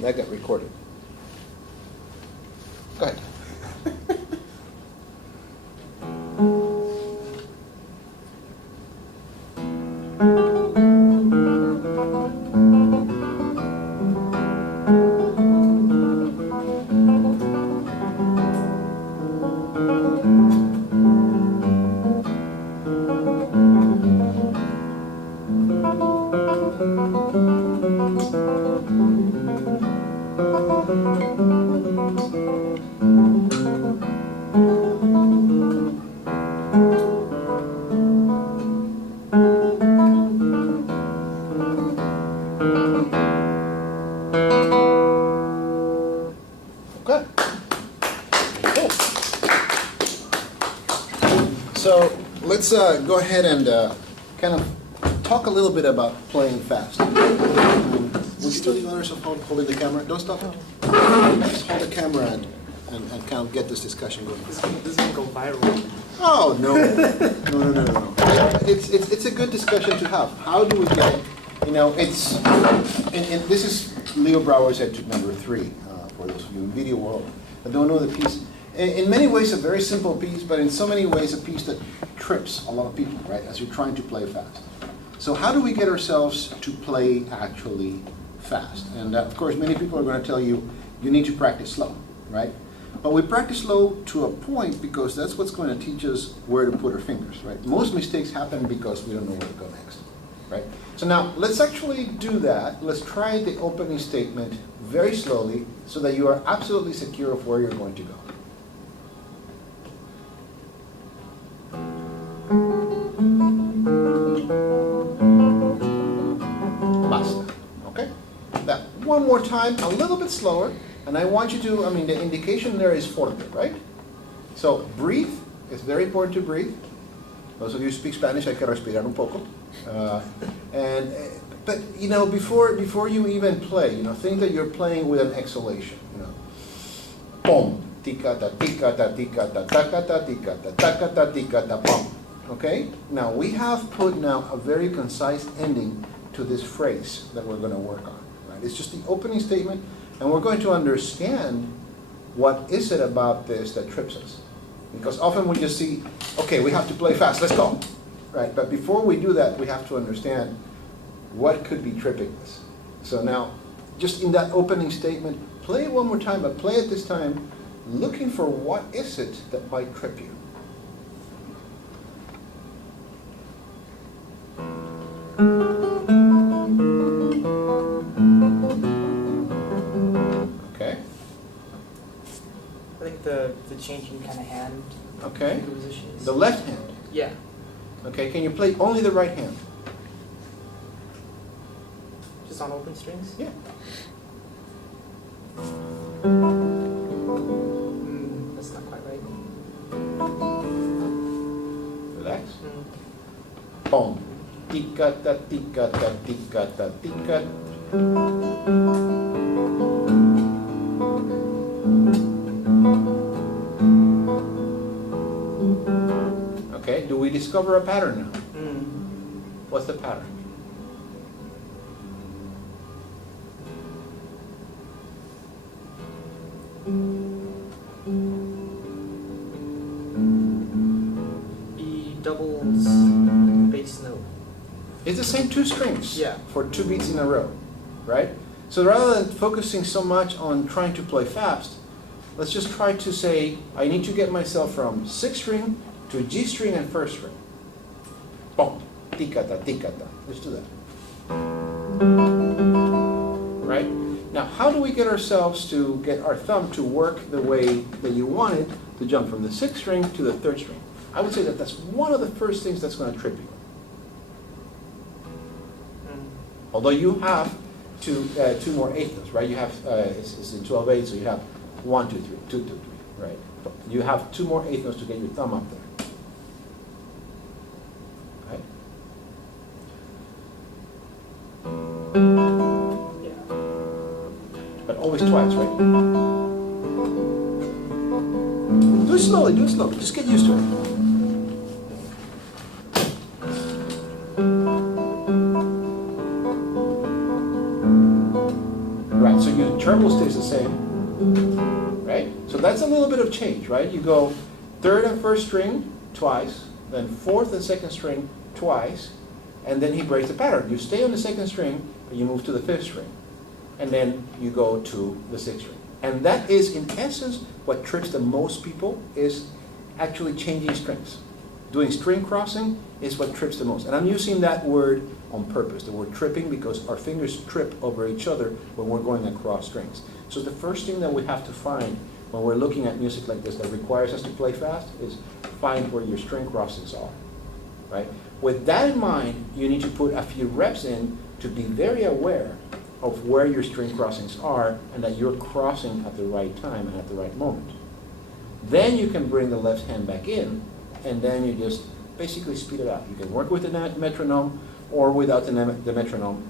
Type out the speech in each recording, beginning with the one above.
That got recorded. Go ahead. So let's go ahead and kind of talk a little bit about playing fast. Would you do the honors of holding the camera? Don't stop it. Just hold the camera and kind of get this discussion going. This is going to go viral. Oh, no. No. It's a good discussion to have. How do we get, this is Leo Brouwer's etude number 3, for those of you in video world that don't know the piece. In many ways, a very simple piece, but in so many ways, a piece that trips a lot of people, right, as you're trying to play fast. So how do we get ourselves to play actually fast? And of course, many people are going to tell you, you need to practice slow, right? But we practice slow to a point because that's what's going to teach us where to put our fingers, right? Most mistakes happen because we don't know where to go next, right? So now, let's actually do that. Let's try the opening statement very slowly so that you are absolutely secure of where you're going to go. Basta. Okay? That one more time, a little bit slower, and I want you to, the indication there is forte, right? So breathe. It's very important to breathe. Those of you who speak Spanish, hay que respirar un poco. But before you even play, think that you're playing with an exhalation. Pom, tika ta tika ta tika ta taka ta tika ta taka ta tika ta pom. Okay? Now we have put now a very concise ending to this phrase that we're going to work on. Right? It's just the opening statement, and we're going to understand what is it about this that trips us. Because often we just see, okay, we have to play fast, let's go. Right? But before we do that, we have to understand what could be tripping us. So now, just in that opening statement, play it one more time, but play it this time looking for what is it that might trip you. Okay. I think the changing kind of hand. Okay. Positions. The left hand. Yeah. Okay. Can you play only the right hand? Just on open strings? Yeah. That's not quite right. Relax. Boom. Tika ta tika ta tika ta tika. Okay, do we discover a pattern now? What's the pattern? E doubles bass note. It's the same 2 strings, yeah, for 2 beats in a row, right? So rather than focusing so much on trying to play fast, let's just try to say, I need to get myself from 6th string to G string and 1st string. Boom, tika-ta, tika-ta. Let's do that. Right? Now, how do we get ourselves to get our thumb to work the way that you want it to jump from the 6th string to the 3rd string? I would say that that's one of the first things that's going to trip you. Although you have two more 8th notes, right? You have, it's in 12/8, so you have 1, 2, 3, 2, 2, 3, right? But you have 2 more 8th notes to get your thumb up there. Right? Yeah. But always twice, right? Do it slowly, just get used to it. Right, so your treble stays the same, right? So that's a little bit of change, right? You go third and first string twice, then fourth and second string twice, and then he breaks the pattern. You stay on the second string, but you move to the fifth string, and then you go to the sixth string. And that is, in essence, what trips the most people, is actually changing strings. Doing string crossing is what trips the most. And I'm using that word on purpose, the word tripping, because our fingers trip over each other when we're going across strings. So the first thing that we have to find when we're looking at music like this that requires us to play fast is find where your string crossings are, right? With that in mind, you need to put a few reps in to be very aware of where your string crossings are and that you're crossing at the right time and at the right moment. Then you can bring the left hand back in, and then you just basically speed it up. You can work with the metronome or without the metronome,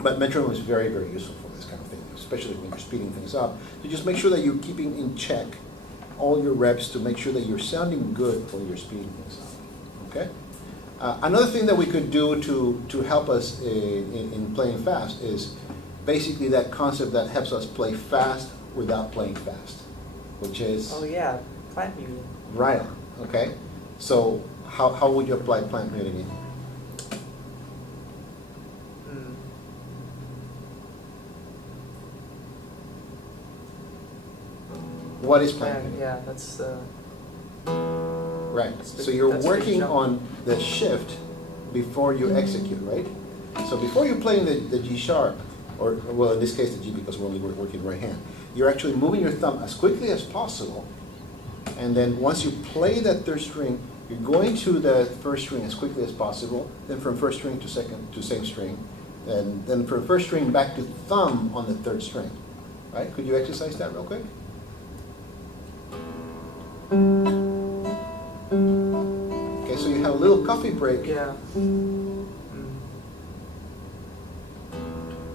but metronome is very, very useful for this kind of thing, especially when you're speeding things up. So just make sure that you're keeping in check all your reps to make sure that you're sounding good while you're speeding things up, okay? Another thing that we could do to help us in playing fast is basically that concept that helps us play fast without playing fast, which is... Oh yeah, plant muting. Right on, okay? So how would you apply plant muting? What is plant muting? Yeah, that's Right, that's the- so you're that's the working jump. on the shift before you execute, right? So before you're playing the G sharp, or well, in this case the G because we're only working right hand, you're actually moving your thumb as quickly as possible, and then once you play that third string, you're going to the first string as quickly as possible, then from first string to second to same string, and then from first string back to thumb on the third string, right? Could you exercise that real quick? Okay, so you have a little coffee break. yeah.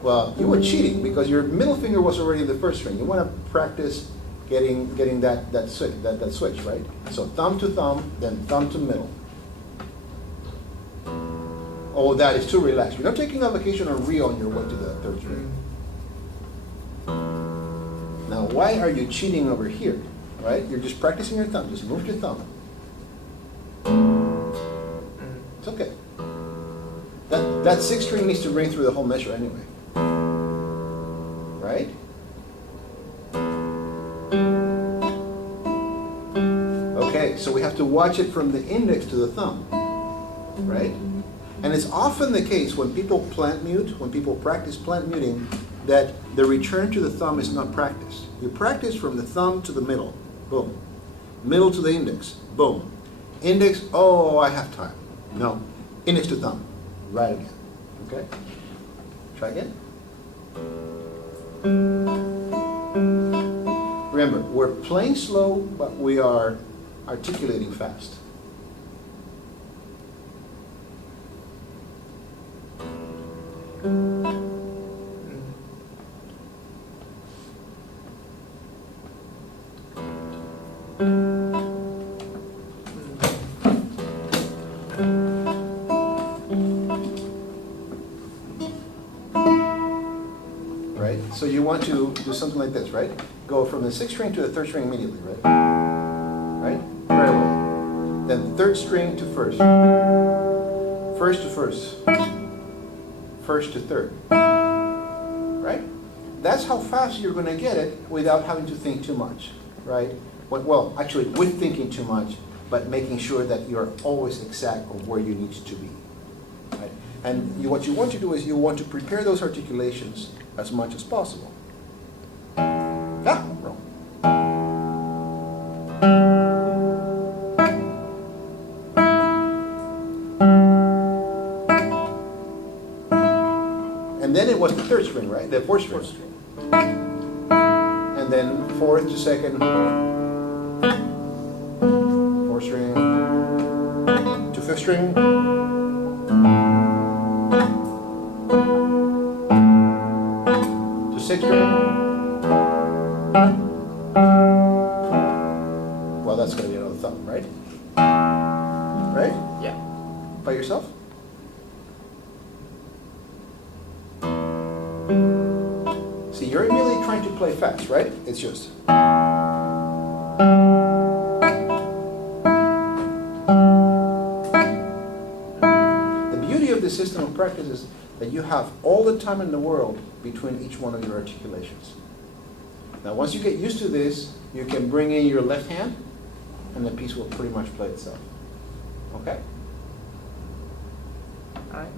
Well, you were cheating because your middle finger was already in the first string. You want to practice getting that switch, right? So thumb to thumb, then thumb to middle. Oh, that is too relaxed. You're not taking a vacation or Rio on your way to the third string. Now, why are you cheating over here? Right? You're just practicing your thumb. Just move your thumb. It's okay. That sixth string needs to ring through the whole measure anyway. Right? Okay, so we have to watch it from the index to the thumb. Right? And it's often the case when people plant mute, when people practice plant muting, that the return to the thumb is not practiced. You practice from the thumb to the middle. Boom. Middle to the index. Boom. Index, oh, I have time. No. Index to thumb. Right again. Okay? Try again. Remember, we're playing slow, but we are articulating fast. Right? So you want to do something like this, right? Go from the sixth string to the third string immediately, right? Right? Very well. Then third string to first. First to first. First to third. Right? That's how fast you're going to get it without having to think too much, right? Well, actually, with thinking too much, but making sure that you're always exact of where you need to be. Right? And what you want to do is you want to prepare those articulations as much as possible. Ah, wrong. And then it was the third string, right? The fourth string. And then fourth to second. Fourth string. To fifth string. To sixth string. Well, that's going to be another thumb, right? Right? Yeah. By yourself? See, you're immediately trying to play fast, right? It's just. The beauty of this system of practice is that you have all the time in the world between each one of your articulations. Now, once you get used to this, you can bring in your left hand, and the piece will pretty much play itself. Okay? All right.